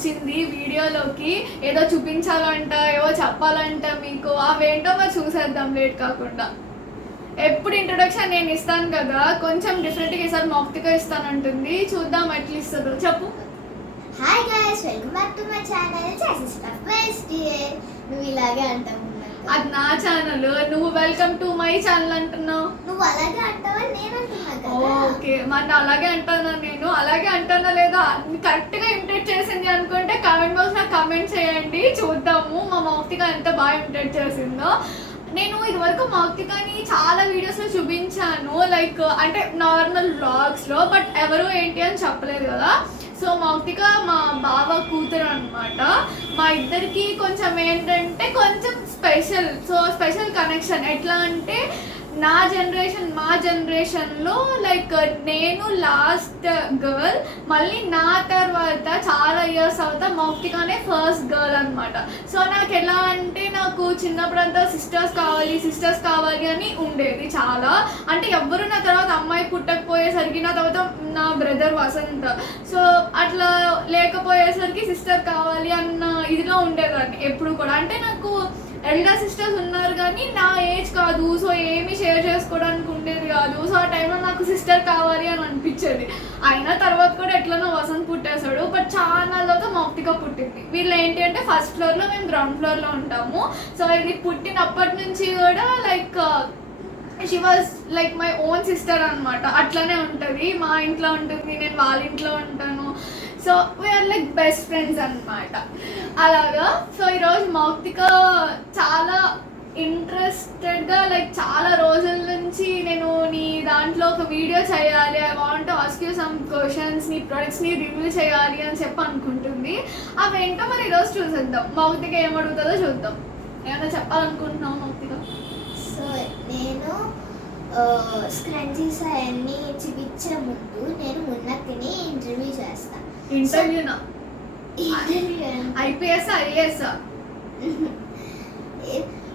వచ్చింది వీడియోలోకి. ఏదో చూపించాలంట, ఏవో చెప్పాలంట మీకు. అవేంటో మరి చూసేద్దాం లేట్ కాకుండా. ఎప్పుడు ఇంట్రొడక్షన్ నేను ఇస్తాను కదా, కొంచెం డిఫరెంట్గా ఈసారి మౌక్తిగా ఇస్తానంటుంది. చూద్దాం ఎట్లా ఇస్తుందో. చెప్పు. Hi guys, welcome back to my channel sassy stuff by STA. నువ్వు ఇలాగే అంటావు. అది నా ఛానల్, నువ్వు వెల్కమ్ టు మై ఛానల్ అంటున్నావు. నువ్వు అలాగే అంటావా నేను అంటున్నా కదా. ఓకే, మరి అలాగే అంటానా? నేను అలాగే అంటానా లేదా కరెక్ట్గా ఇమిటేట్ చేసింది అనుకుంటే కామెంట్ బాక్స్ నాకు కామెంట్ చేయండి, చూద్దాము మా మౌక్తిగా ఎంత బాగా ఇమిటేట్ చేసిందో. నేను ఇదివరకు మౌక్తికాని చాలా వీడియోస్లో చూపించాను, లైక్ అంటే నార్మల్ వ్లాగ్స్లో, బట్ ఎవరు ఏంటి అని చెప్పలేదు కదా. సో మౌక్తిక మా బావ కూతురు అనమాట. మా ఇద్దరికి కొంచెం ఏంటంటే కొంచెం స్పెషల్ కనెక్షన్. ఎట్లా అంటే మా జనరేషన్లో లైక్ నేను లాస్ట్ గర్ల్, మళ్ళీ నా తర్వాత చాలా ఇయర్స్ అవుతా మౌక్తికానే ఫస్ట్ గర్ల్ అనమాట. సో నాకు ఎలా అంటే నాకు చిన్నప్పుడంతా సిస్టర్స్ కావాలి అని ఉండేది చాలా. అంటే ఎవ్వరు నా తర్వాత అమ్మాయి పుట్టకపోయేసరికి, నా తర్వాత నా బ్రదర్ వసంత్, సో అట్లా లేకపోయేసరికి సిస్టర్ కావాలి అన్న ఇదిలో ఉండేదాన్ని ఎప్పుడు కూడా. అంటే నాకు ఎల్డర్ సిస్టర్స్ ఉన్నారు కానీ నా ఏజ్ కాదు, సో ఏమీ షేర్ చేసుకోవడానికి ఉండేది కాదు. సో ఆ టైంలో నాకు సిస్టర్ కావాలి అని అనిపించేది. అయినా తర్వాత కూడా ఎట్లనో వసంత్ పుట్టేశాడు, బట్ చాలా తర్వాత మౌక్తిక పుట్టింది. వీళ్ళు ఏంటి అంటే ఫస్ట్ ఫ్లోర్లో, మేము గ్రౌండ్ ఫ్లోర్లో ఉంటాము. సో ఇది పుట్టినప్పటి నుంచి కూడా like she was like my own sister అనమాట. అట్లనే ఉంటుంది, మా ఇంట్లో ఉంటుంది, నేను వాళ్ళ ఇంట్లో ఉంటాను. So we are like best friends అనమాట అలాగా. సో ఈరోజు మౌక్తిక చాలా ఇంట్రెస్టెడ్గా లైక్ చాలా రోజుల నుంచి నేను నీ దాంట్లో ఒక వీడియో చేయాలి, I want to ask you some questions, నీ ప్రొడక్ట్స్ని రివ్యూ చేయాలి అని చెప్పి అనుకుంటుంది. అవేంటో మరి ఈరోజు చూసేద్దాం. మౌక్తిక ఏమడుగుతుందో చూద్దాం. ఏమైనా చెప్పాలనుకుంటున్నావు మౌక్తిక? సో నేను స్క్రంచీస్ అవన్నీ చూపించే ముందు నేను మున్నక్కిని ఇంటర్వ్యూ చేస్తాను. ఇంటర్వ్యూనా? IPS IAS?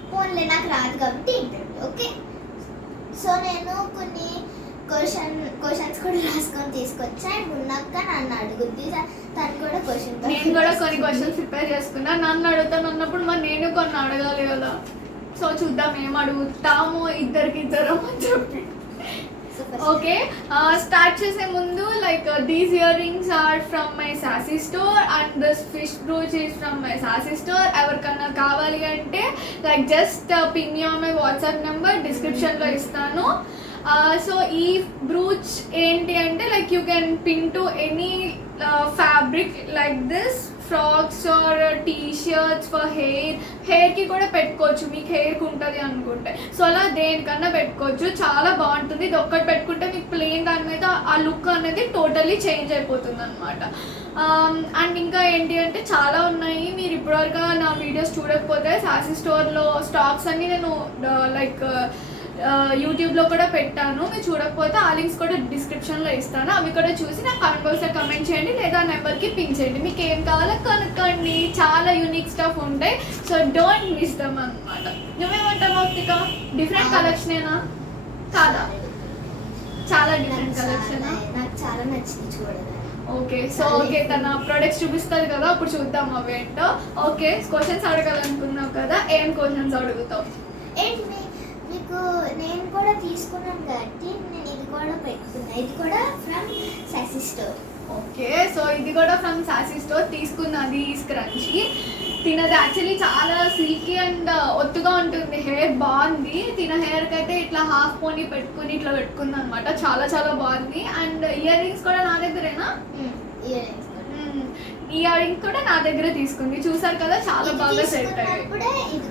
ఫోన్లే నాకు రాదు కాబట్టి ఇంటర్వ్యూ. ఓకే, సో నేను కొన్ని క్వశ్చన్స్ కూడా రాసుకొని తీసుకొచ్చా. మున్నక్క నన్ను అడుగుద్ది, తను కూడా నేను కూడా కొన్ని క్వశ్చన్స్ ప్రిపేర్ చేసుకున్నా. నన్ను అడుగుతాను అన్నప్పుడు మరి నేను కొన్ని అడగాలి కదా. సో చూద్దాం ఏం అడుగుతాము ఇద్దరం అని చెప్పి. ఓకే, స్టార్ట్ చేసే ముందు like these earrings are from my sassy store and this fish brooch is from my sassy store. ఎవరికన్నా కావాలి అంటే like just ping me on my WhatsApp number, డిస్క్రిప్షన్లో ఇస్తాను. సో ఈ బ్రూచ్ ఏంటి అంటే like you can ping to any fabric like this, frocks or T shirts for హెయిర్కి కూడా పెట్టుకోవచ్చు, మీకు హెయిర్కి ఉంటుంది అనుకుంటే. సో అలా దేనికన్నా పెట్టుకోవచ్చు, చాలా బాగుంటుంది. ఇది ఒక్కటి పెట్టుకుంటే మీకు ప్లెయిన్ దాని మీద ఆ లుక్ అనేది టోటల్లీ చేంజ్ అయిపోతుంది అనమాట. అండ్ ఇంకా ఏంటి అంటే చాలా ఉన్నాయి. మీరు ఇప్పటివరకు నా వీడియోస్ చూడకపోతే సాసీ స్టోర్లో స్టాక్స్ అన్నీ నేను లైక్ యూట్యూబ్లో కూడా పెట్టాను. మీరు చూడకపోతే ఆ లింక్స్ కూడా డిస్క్రిప్షన్లో ఇస్తాను. అవి కూడా చూసి నాకు కామెంట్ బాక్స్లో కమెంట్ చేయండి, లేదా నెంబర్కి పింక్ చేయండి. మీకు ఏం కావాలో కనుక్కోండి, చాలా యూనిక్ స్టఫ్ ఉంటాయి. సో డోంట్ మిస్ దమ్ అనమాట. నువ్వేమంటావు మౌక్తిక? డిఫరెంట్ కలెక్షనేనా కాదా? చాలా డిఫరెంట్ కలెక్షన్, నాకు చాలా నచ్చింది చూడగా. ఓకే, సో ఓకే తన ప్రొడక్ట్స్ చూపిస్తుంది కదా, అప్పుడు చూద్దాం అవేంటో. ఓకే, క్వశ్చన్స్ అడగాలనుకున్నావు కదా, ఏం క్వశ్చన్స్ అడుగుతావు? ఏంటి మీకు నేను కూడా తీసుకున్నాను కాబట్టి నేను ఇది కూడా పెట్టుకున్నా. ఇది కూడా from sassy store. Okay, so ఇది కూడా ఫ్రమ్ సాసీ స్టోర్ తీసుకున్నది స్క్రంచీ. తినది యాక్చువల్లీ చాలా సిల్కీ అండ్ ఒత్తుగా ఉంటుంది, హెయిర్ బాగుంది. తిన హెయిర్కి అయితే ఇట్లా హాఫ్ పోనీ పెట్టుకుని ఇట్లా పెట్టుకుంది అనమాట, చాలా చాలా బాగుంది. అండ్ ఇయర్ రింగ్స్ కూడా నా దగ్గరేనా? ఇయర్ రింగ్స్ కూడా నా దగ్గర తీసుకుంది, చూసారు కదా, చాలా బాగా సెట్ అయ్యాయి.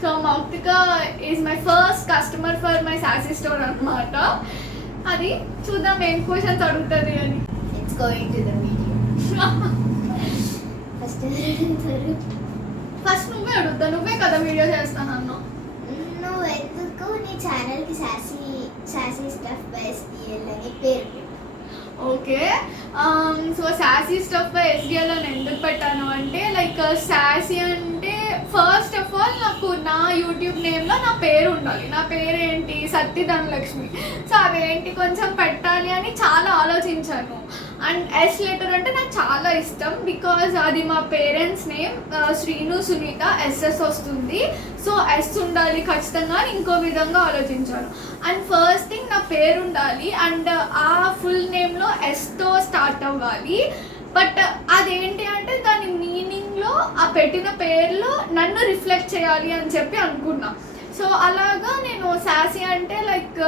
So Mouktika is my first customer for my sassy store అనమాట. అది చూద్దాం ఏం క్వశ్చన్స్ అడుగుతుంది అని. It's going to the video. First నువ్వే అడుగుతా, నువ్వే కదా వీడియో చేస్తాను అన్నావు. నువ్వు ఎందుకు నీ ఛానల్కి సాసీ స్టఫ్ బై ఎస్టీఎల్ అని పేరు పెట్టు? Okay, so sassy stuff by STL అని ఎందుకు పెట్టాను అంటే లైక్ సాసీ అంటే ఫస్ట్ ఆఫ్ ఆల్ నాకు నా యూట్యూబ్ నేమ్లో నా పేరు పేరు ఉండాలి. నా పేరు ఏంటి, సత్య ధనలక్ష్మి. సో అదేంటి కొంచెం పెట్టాలి అని చాలా ఆలోచించాను. అండ్ ఎస్ లెటర్ అంటే నాకు చాలా ఇష్టం, బికాజ్ అది మా parents name, Sreenu Sunitha, S వస్తుంది. సో ఎస్ ఉండాలి ఖచ్చితంగా అని ఇంకో విధంగా ఆలోచించాను. అండ్ ఫస్ట్ థింగ్ నా పేరు ఉండాలి, అండ్ ఆ ఫుల్ నేమ్లో ఎస్తో స్టార్ట్ అవ్వాలి. బట్ అదేంటి అంటే దాని మీనింగ్లో ఆ పెట్టిన పేరులో నన్ను రిఫ్లెక్ట్ చేయాలి అని చెప్పి అనుకున్నా. సో అలాగా నేను సాసీ అంటే లైక్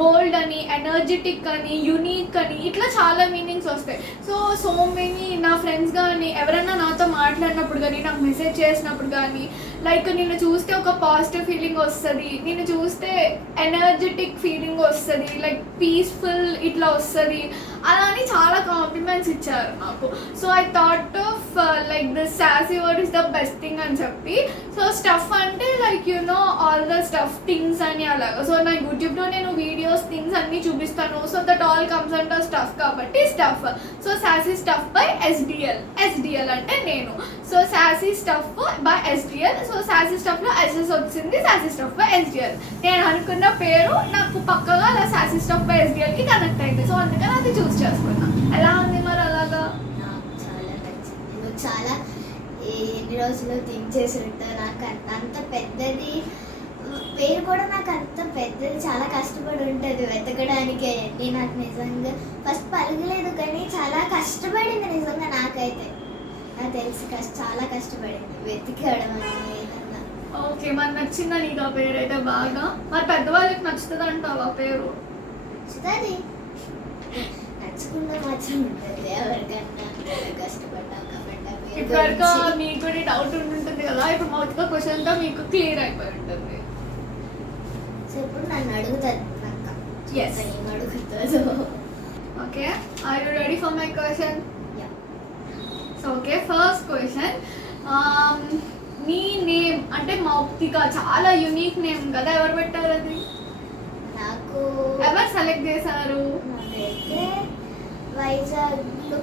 బోల్డ్ అని, ఎనర్జెటిక్ అని, యునీక్ అని, ఇట్లా చాలా మీనింగ్స్ వస్తాయి. సో మెనీ నా ఫ్రెండ్స్ కానీ ఎవరైనా నాతో మాట్లాడినప్పుడు కానీ, నాకు మెసేజ్ చేసినప్పుడు కానీ, లైక్ నిన్ను చూస్తే ఒక పాజిటివ్ ఫీలింగ్ వస్తుంది, నిన్ను చూస్తే ఎనర్జెటిక్ ఫీలింగ్ వస్తుంది, లైక్ పీస్ఫుల్ ఇట్లా వస్తుంది, అలా అని చాలా కాంప్లిమెంట్స్ ఇచ్చారు నాకు. So I thought of like this sassy word is the best thing అని చెప్పి. సో స్టఫ్ అంటే like all the stuff things అని అలాగా. సో నా యూట్యూబ్లో నేను వీడియోస్ థింగ్స్ అన్నీ చూపిస్తాను. So that all comes under stuff కాబట్టి stuff. So sassy stuff by SDL. SDL అంటే నేను. So sassy stuff by SDL. So sassy స్టఫ్లో ఎస్ఎస్ వచ్చింది, సాసీ స్టఫ్ బై ఎస్డిఎల్. నేను అనుకున్న పేరు నాకు పక్కగా అలా సాసీ స్టఫ్ బై ఎస్డిఎల్కి కనెక్ట్ అయింది. సో అందుకని అది చూస్ చేసుకున్నా. ఎలా ఉంది మరి అలాగా? నాకు చాలా నచ్చింది. నువ్వు చాలా ఎన్ని రోజులు థింక్ చేసి ఉంటావు. నాకు అంత పెద్దది పేరు కూడా నాకు అంత పెద్దది, చాలా కష్టపడి ఉంటుంది వెతకడానికి. నాకు నిజంగా ఫస్ట్ పలకలేదు, కానీ చాలా కష్టపడింది నిజంగా. నాకైతే నాకు తెలిసి చాలా కష్టపడింది వెతికడం అని ఏదన్నా. ఓకే, మరి నచ్చిందా నీకు ఆ పేరు అయితే బాగా? మరి పెద్దవాళ్ళకి నచ్చుతుంది అంటావు ఆ పేరు? నచ్చుతుంది, నచ్చుకున్నా మాత్రం ఉంటుంది ఎవరికన్నా కష్టపడ్డా కష్టపడ్డా. ఇప్పటివరకు మీకు కూడా డౌట్ ఉంటుంటుంది కదా, ఇప్పుడు మౌత్గా క్వశ్చన్తో మీకు క్లియర్ అయిపోయి ఉంటుంది. సో ఇప్పుడు నన్ను అడుగుతుంది అక్క. Yes. ఏం అడుగుతుందో. Okay, are you ready for my question? Yeah. So okay, first question. మీ నేమ్ అంటే మౌక్తిక చాలా యునీక్ నేమ్ కదా, ఎవరు పెట్టారు అది? నాకు ఎవరు సెలెక్ట్ చేశారు? నాకైతే వైజాగ్లో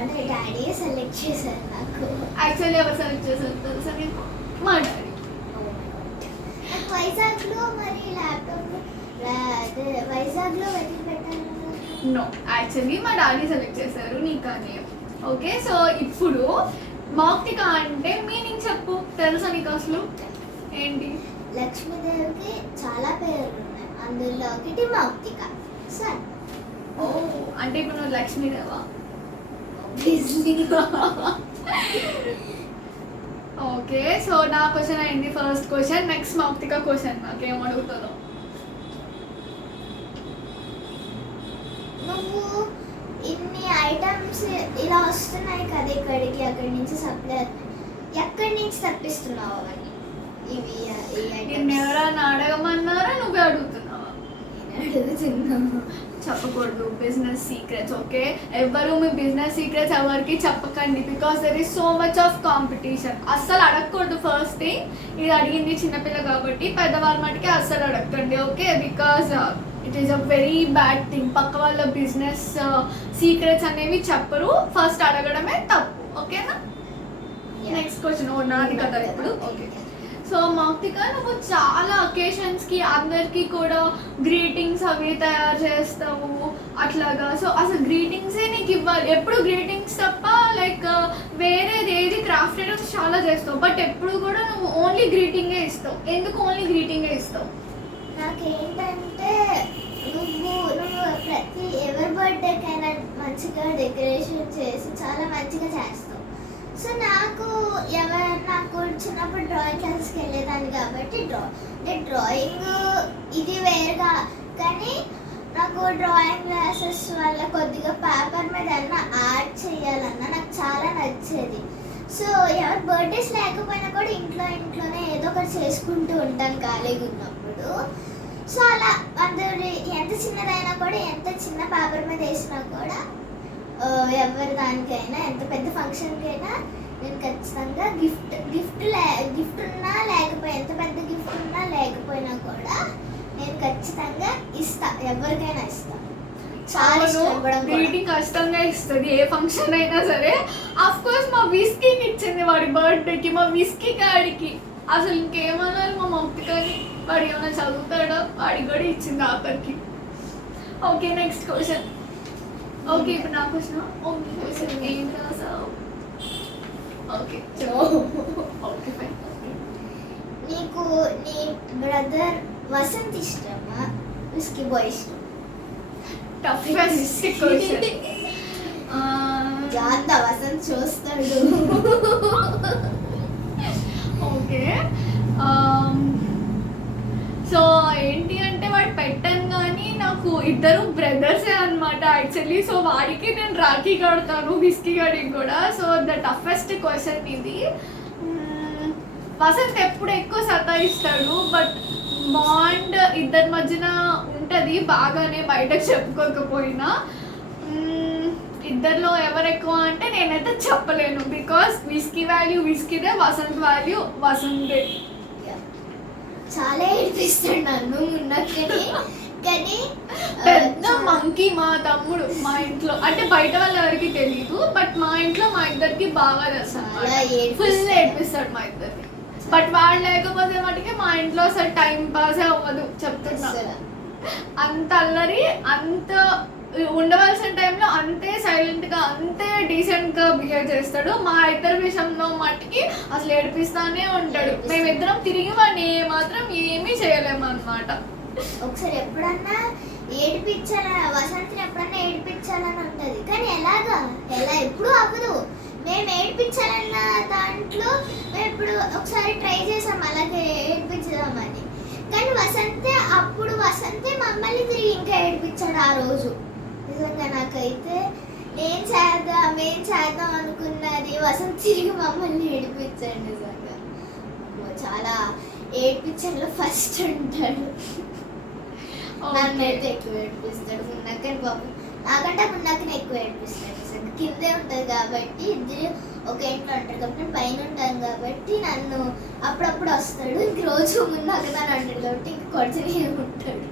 అంటే డాడీ సెలెక్ట్ చేశారు నాకు. యాక్చువల్లీ ఎవరు సెలెక్ట్ చేశారు తెలుసా నీకు? మా డాడీ. నాకు వైజాగ్లో మరి ల్యాప్టాప్లో అదే వైజాగ్లో వెతికి పెట్టాను. నో, యాక్చువల్లీ మా డాడీ సెలెక్ట్ చేశారు నీకు ఆ నేమ్. ఓకే, సో ఇప్పుడు మౌక్తిక అంటే మీనింగ్ చెప్పు, తెలుసా నీకు అసలు ఏంటి? లక్ష్మీదేవికి చాలా పేర్లు ఉన్నాయి, అందులో ఒకటి మౌక్తిక. సరే, ఓ అంటే ఇప్పుడు నువ్వు లక్ష్మీదేవా? ఓకే, సో నా క్వశ్చన్ అయింది first question. Next Mouktika question నాకేం అడుగుతుందో. నువ్వు ఇన్ని ఐటమ్స్ ఇలా వస్తున్నాయి కదా ఇక్కడికి, అక్కడి నుంచి సప్లై, ఎక్కడి నుంచి తప్పిస్తున్నావు అవన్నీ? ఇవి ఈ నిన్ను ఐటమ్స్ ఎవరైనా అడగమన్నారా, నువ్వే అడుగుతున్నావా? నేను అడుగుతున్నాను. చెప్పకూడదు, బిజినెస్ సీక్రెట్స్. ఓకే, ఎవ్వరు మీ బిజినెస్ సీక్రెట్స్ ఎవరికి చెప్పకండి, because there is so much of competition. అస్సలు అడగకూడదు. ఫస్ట్ థింగ్, ఇది అడిగింది చిన్నపిల్ల కాబట్టి పెద్దవాళ్ళ మటుకే అస్సలు అడగండి. Okay, because it is a very bad thing. పక్క వాళ్ళ బిజినెస్ సీక్రెట్స్ అనేవి చెప్పరు, ఫస్ట్ అడగడమే తప్పు. ఓకేనా? నెక్స్ట్ క్వశ్చన్ నాది కదా ఇప్పుడు. ఓకే, సో మౌక్తిక, నువ్వు చాలా అకేషన్స్కి అందరికీ కూడా గ్రీటింగ్స్ అవి తయారు చేస్తావు అట్లాగా. సో అసలు గ్రీటింగ్సే నీకు ఇవ్వాలి, ఎప్పుడు గ్రీటింగ్స్ తప్ప లైక్ వేరేది ఏది క్రాఫ్ట్ ఐటమ్స్ చాలా చేస్తావు, బట్ ఎప్పుడు కూడా నువ్వు ఓన్లీ గ్రీటింగే ఇస్తావు. ఎందుకు ఓన్లీ గ్రీటింగే ఇస్తావు? నాకేంటంటే నువ్వు ప్రతి ఎవరి బర్త్డేకైనా మంచిగా డెకరేషన్ చేసి చాలా మంచిగా చేస్తావు. సో నాకు చిన్నప్పుడు డ్రాయింగ్ క్లాసెస్కి వెళ్ళేదాన్ని కాబట్టి డ్రాయింగ్ ఇది వేరుగా, కానీ నాకు డ్రాయింగ్ క్లాసెస్ వల్ల కొద్దిగా పేపర్ మీద ఏమన్నా ఆర్ట్ చేయాలన్నా నాకు చాలా నచ్చేది. సో ఎవరి బర్త్డేస్ లేకపోయినా కూడా ఇంట్లోనే ఏదో ఒకటి చేసుకుంటూ ఉంటాం ఖాళీగా ఉన్నప్పుడు. సో అలా అందరి ఎంత చిన్నదైనా కూడా, ఎంత చిన్న పేపర్ మీద వేసినా కూడా, ఎవరి దానికైనా ఎంత పెద్ద ఫంక్షన్కైనా నేను ఖచ్చితంగా గిఫ్ట్ ఉన్నా లేకపోయినా, ఎంత పెద్ద గిఫ్ట్ ఉన్నా లేకపోయినా కూడా నేను ఖచ్చితంగా ఇస్తా, ఎవరికైనా ఇస్తా. చాలా ఇష్టపడడం గ్రీటింగ్ కష్టంగా ఇస్తుంది ఏ ఫంక్షన్ అయినా సరే. ఆఫ్ కోర్స్ మా విస్కీకి ఇచ్చింది వాడి బర్త్డేకి, మా విస్కీ గాడికి. అసలు ఇంకేమన్నారు మా మౌక్తికని, వాడు ఏమైనా చదువుతాడా, వాడికి కూడా ఇచ్చింది ఆఖరికి. Okay next question. ఓకే ఇప్పుడు నా క్వశ్చన్. ఓకే క్వశ్చన్ ఏం రాసావు? Okay okay fine. నీకు నీ బ్రదర్ వసంత్ ఇష్టమా, విస్కీ బాయ్ ఇష్టం? Toughest question. జాగ్రత్త, వసంత్ చూస్తాడు. ఓకే సో ఏంటి అంటే వాడు పెట్టాను కానీ నాకు ఇద్దరు బ్రదర్సే అనమాట యాక్చువల్లీ. సో వాడికి నేను రాఖీ కడతాను, బిస్కీ గడికి కూడా. సో ద టఫెస్ట్ క్వశ్చన్ ఇది. వసంత్ ఎప్పుడు ఎక్కువ సతాయిస్తాడు, బట్ బాండ్ ఇద్దరి మధ్యన ఉంటుంది బాగానే, బయటకు చెప్పుకోకపోయినా. ఇద్దరిలో ఎవరు ఎక్కువ అంటే నేనైతే చెప్పలేను, బికాస్ విస్కీ వాల్యూ విస్కీదే, వసంత్ వాల్యూ వసంతే. చాలా ఏడిపిస్తాడు నన్ను ఉన్నక్కని, కానీ పెద్ద మంకీ మా తమ్ముడు మా ఇంట్లో. అంటే బయట వాళ్ళు ఎవరికి తెలియదు, బట్ మా ఇంట్లో మా ఇద్దరికి బాగా తెలుసు. ఫుల్ ఏడిపిస్తాడు మా ఇద్దరికి. బట్ వాళ్ళు లేకపోతే మటుకే మా ఇంట్లో అసలు టైం పాస్ అవ్వదు చెప్తున్నా. అంత అల్లరి, అంత ఉండవలసిన టైంలో అంతే సైలెంట్ గా, అంతే డీసెంట్ గా బిహేవ్ చేస్తాడు. మా ఇద్దరి విషయంలో మట్టుకి అసలు ఏడిపిస్తానే ఉంటాడు. మేమిద్దరం తిరిగి వాడిని మాత్రం ఏమీ చేయలేము అన్నమాట. ఒకసారి ఎప్పుడన్నా ఏడిపించాల, వసంతిని ఎప్పుడన్నా ఏడిపించాలని ఉంటది, కానీ ఎలా ఎప్పుడు అవ్వదు. మేము ఏడిపించాలన్న దాంట్లో మేము ఇప్పుడు ఒకసారి ట్రై చేసాం అలాగే ఏడిపించదామని, కానీ వసంతే మమ్మల్ని తిరిగి ఇంకా ఏడిపించాడు ఆ రోజు. నిజంగా నాకైతే మేం చేద్దాం అనుకున్నది వసంత్ తిరిగి మమ్మల్ని ఏడిపించాడు. నిజంగా చాలా ఏడిపించడంలో ఫస్ట్ ఉంటాడు. నన్నైతే ఎక్కువ ఏడిపిస్తాడు. మున్నక్కని పాపం నాకంటే మున్నక్కని ఎక్కువ ఏడిపిస్తాడు. నిజంగా కిందే ఉంటుంది కాబట్టి ఇద్దరు ఒక ఇంట్లో ఉంటారు కాబట్టి నేను పైన ఉంటాను కాబట్టి నన్ను అప్పుడప్పుడు వస్తాడు. ఇంక రోజు మున్నక్కదని అంటాడు కాబట్టి ఇంక కొడుతూనే ఉంటాడు,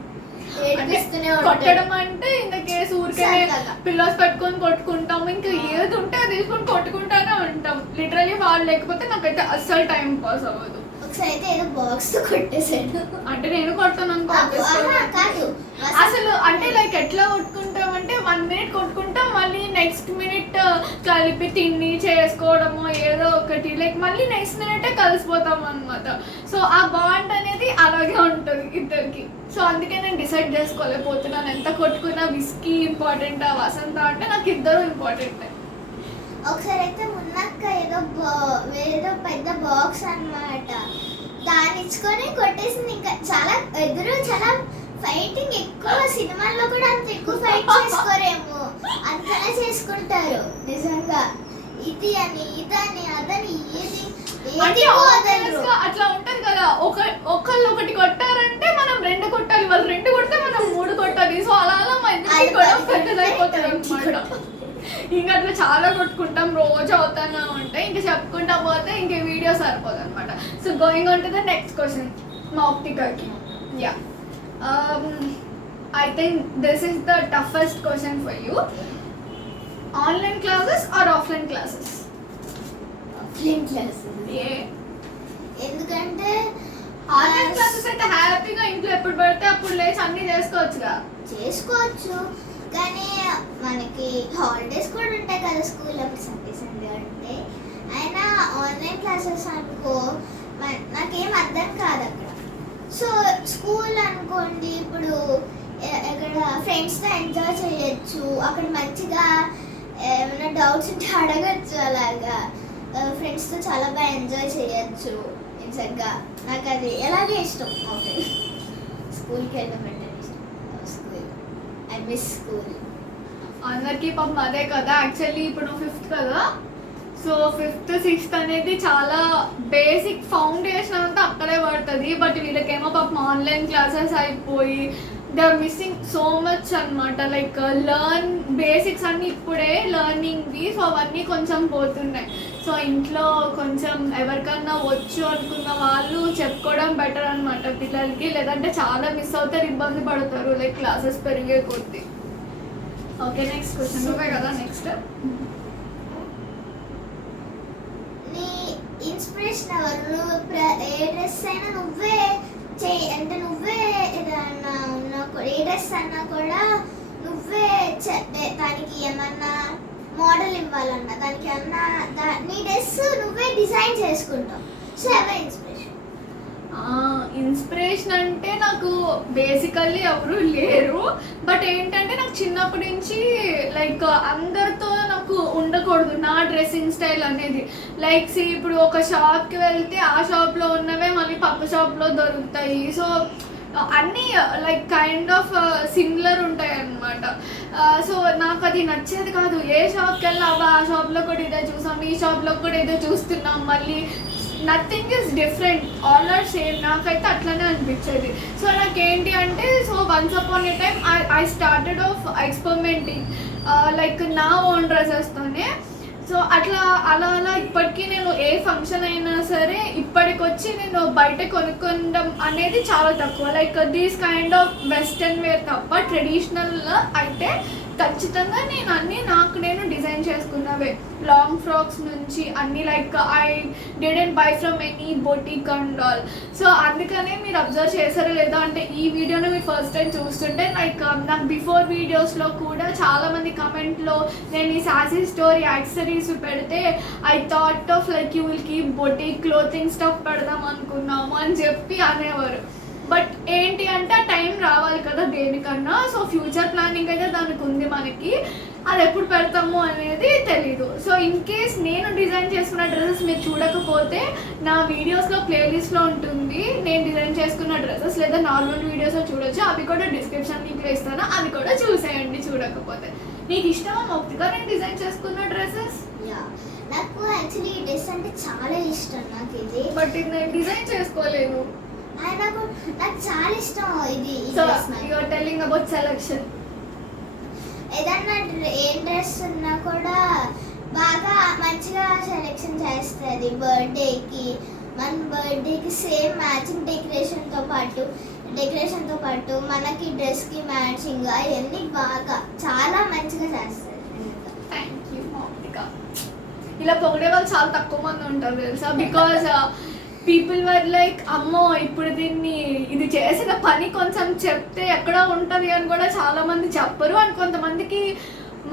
ఏడిపిస్తూనే ఉంటాడు. కొట్టడం అంటే ఇంకా కేసు ఊరికే పిల్లర్స్ పెట్టుకొని కొట్టుకుంటాం, ఇంకా ఏది ఉంటే అది తీసుకొని కొట్టుకుంటానే ఉంటాం. లిటరలీ వాళ్ళు లేకపోతే నాకైతే అస్సలు టైం పాస్ అవ్వదు. ఒకసారి అయితే ఏదో బాక్స్ తో కొట్టేసాడు. అంటే నేను కొడతాను అనుకో. అసలు అంటే లైక్ ఎట్లా కొట్టుకుంటామంటే 1 minute కొట్టుకుంటాం, మళ్ళీ నెక్స్ట్ మినిట్ కలిపి తిండి చేసుకోవడము ఏదో ఒకటి, లైక్ మళ్ళీ నెక్స్ట్ మినిటే కలిసిపోతాం అనమాట. సో ఆ బాండ్ అనేది అలాగే ఉంటుంది ఇద్దరికి. సో అందుకే నేను డిసైడ్ చేసుకోలేకపోతున్నాను ఎంత కొట్టుకున్నా విస్కీ ఇంపార్టెంట్, వసంత అంటే నాకు ఇద్దరు ఇంపార్టెంట్. ఒకసారి అయితే మున్నక్క ఏదో పెద్ద బాక్స్ అన్నమాట, దాన్ని ఇచ్చుకొని కొట్టేసింది. ఇంకా చాలా ఫైటింగ్ ఎక్కువ, సినిమాల్లో కూడా అంత ఎక్కువ ఫైట్ చేసుకోరేమో, అంతలా చేసుకుంటారు నిజంగా. ఇది అని అదని ఏది అట్లా ఉంటది కదా. ఒకళ్ళు ఒకటి కొట్టారంటే మనం 2 కొట్టాలి, వాళ్ళు 2 కొడితే మనం 3 కొట్టాలి. సో అలా మా ఇద్దరికి కూడా పెద్దదైపోతుంది అనమాట. ఇంకా అట్లా చాలా కొట్టుకుంటాం, రోజు అవుతానే ఉంటాయి. ఇంకా చెప్పుకుంటా పోతే ఇంక వీడియో సరిపోదు అనమాట. So going on to the next question మౌక్తికాకి. Yeah I think this is the toughest question for you. Online classes or offline classes? Offline classes. ఎందుకంటే ఆన్లైన్ క్లాసెస్ అయితే హ్యాపీగా ఇంట్లో ఎప్పుడు పడితే అప్పుడు లేచి అన్ని చేసుకోవచ్చు, కానీ మనకి హాలిడేస్ కూడా ఉంటాయి కదా స్కూల్ అప్పుడు, సండే ఉంటే. అయినా ఆన్లైన్ క్లాసెస్ అనుకో నాకేం అర్థం కాదు అక్కడ. సో స్కూల్ అనుకోండి, ఇప్పుడు అక్కడ ఫ్రెండ్స్తో ఎంజాయ్ చేయొచ్చు, అక్కడ మంచిగా ఏమైనా డౌట్స్ ఉంటే అడగచ్చు, అలాగా ఫ్రెండ్స్తో చాలా బాగా ఎంజాయ్ చేయొచ్చు. నిజంగా నాకు అది ఎలాగే ఇష్టం. ఓకే, స్కూల్కి వెళ్ళడం అంటే ఇష్టం. I miss school. అందరికీ పాపం అదే కదా. యాక్చువల్లీ ఇప్పుడు 5th కదా, సో 5th 6th అనేది చాలా బేసిక్ ఫౌండేషన్ అంతా అక్కడే పడుతుంది. బట్ వీళ్ళకేమో పాపం ఆన్లైన్ క్లాసెస్ అయిపోయి they are missing so much అనమాట. లైక్ బేసిక్స్ అన్నీ ఇప్పుడే లర్నింగ్వి, సో అవన్నీ కొంచెం పోతున్నాయి. సో ఇంట్లో కొంచెం ఎవరికన్నా వచ్చు అనుకున్న వాళ్ళు చెప్పుకోవడం బెటర్ అనమాట పిల్లలకి, లేదంటే చాలా మిస్ అవుతారు, ఇబ్బంది పడతారు లైక్ క్లాసెస్ పెరిగే కొద్దీ. Okay next question. నువ్వే కదా నెక్స్ట్. నీ ఇన్స్పిరేషన్ ఎవరు? ఏ డ్రెస్ అయినా నువ్వే అంటే నువ్వే ఏదన్నా ఉన్నా కూడా ఏ డ్రెస్ అన్నా కూడా నువ్వే దానికి ఏమన్నా మోడల్ ఇవ్వాలన్నా దానికి ఏమన్నా నీ డ్రెస్ నువ్వే డిజైన్ చేసుకుంటావు. సో ఎవరి ఇన్స్పిరేషన్? ఇన్స్పిరేషన్ అంటే నాకు బేసికల్లీ ఎవరు లేరు. బట్ ఏంటంటే నాకు చిన్నప్పటి నుంచి లైక్ అందరితో నాకు ఉండకూడదు నా డ్రెస్సింగ్ స్టైల్ అనేది. లైక్ ఇప్పుడు ఒక షాప్కి వెళ్తే ఆ షాప్లో ఉన్నవే మళ్ళీ పక్క షాప్లో దొరుకుతాయి. సో అన్నీ లైక్ కైండ్ ఆఫ్ సిమిలర్ ఉంటాయి అన్నమాట. సో నాకు అది నచ్చేది కాదు. ఏ షాప్కి వెళ్ళి ఆ షాప్లో కూడా ఇదే చూసాం, ఈ షాప్లో కూడా ఏదో చూస్తున్నాం, మళ్ళీ nothing is different, all are same. నాకైతే అట్లనే అనిపించేది. సో నాకేంటి అంటే once upon a time I started off experimenting like నా ఓన్ డ్రెస్సెస్తోనే. సో అలా ఇప్పటికీ నేను ఏ ఫంక్షన్ అయినా సరే ఇప్పటికొచ్చి నేను బయట కొనుక్కోవడం అనేది చాలా తక్కువ. Like these kind of western wear తప్ప ట్రెడిషనల్ అయితే ఖచ్చితంగా నేను అన్నీ నాకు నేను డిజైన్ చేసుకున్నవే. లాంగ్ ఫ్రాక్స్ నుంచి అన్నీ like I didn't buy from any boutique and all. So అందుకనే మీరు అబ్జర్వ్ చేశారో లేదో అంటే ఈ వీడియోని మీరు ఫస్ట్ టైం చూస్తుంటే లైక్ నాకు బిఫోర్ వీడియోస్లో కూడా చాలామంది కమెంట్లో నేను ఈ సాసీ స్టోరీ యాక్సెసరీస్ పెడితే I thought of like you will keep boutique clothing stuff పెడదాం అనుకున్నాము అని చెప్పి అనేవారు. బట్ ఏంటి అంటే ఆ టైం రావాలి కదా దేనికన్నా. సో ఫ్యూచర్ ప్లానింగ్ అయితే దానికి ఉంది మనకి, అది ఎప్పుడు పెడతాము అనేది తెలీదు. సో ఇన్ కేస్ నేను డిజైన్ చేసుకున్న డ్రెస్సెస్ మీరు చూడకపోతే నా వీడియోస్లో ప్లేలిస్ట్లో ఉంటుంది నేను డిజైన్ చేసుకున్న డ్రెస్సెస్, లేదా నార్మల్ వీడియోస్లో చూడొచ్చు. అవి కూడా డిస్క్రిప్షన్ లింక్లో ఇస్తాను, అవి కూడా చూసేయండి చూడకపోతే. నీకు ఇష్టమా మౌక్తిగా నేను డిజైన్ చేసుకున్న డ్రెస్సెస్? నాకు యాక్చువల్లీ ఈ డ్రెస్ అంటే చాలా ఇష్టం నాకు ఇది. బట్ ఇది నేను డిజైన్ చేసుకోలేదు. నాకు చాలా ఇష్టం ఇది. So you are telling about selection. ఏదన్నా ఏం డ్రెస్ ఉన్నా కూడా బాగా మంచిగా సెలెక్షన్ చేస్తుంది. బర్త్డేకి మన బర్త్డేకి సేమ్ మ్యాచింగ్ డెకరేషన్తో పాటు మనకి డ్రెస్కి మ్యాచింగ్ అవన్నీ బాగా చాలా మంచిగా చేస్తుంది. Thank you Mouktika. ఇలా పొగిడే వాళ్ళు చాలా తక్కువ మంది ఉంటారు తెలుసా. బికాజ్ పీపుల్ వర్ లైక్ అమ్మో ఇప్పుడు ఇది చేసిన పని కొంచెం చెప్తే ఎక్కడ ఉంటుంది అని కూడా చాలామంది చెప్పరు. అండ్ కొంతమందికి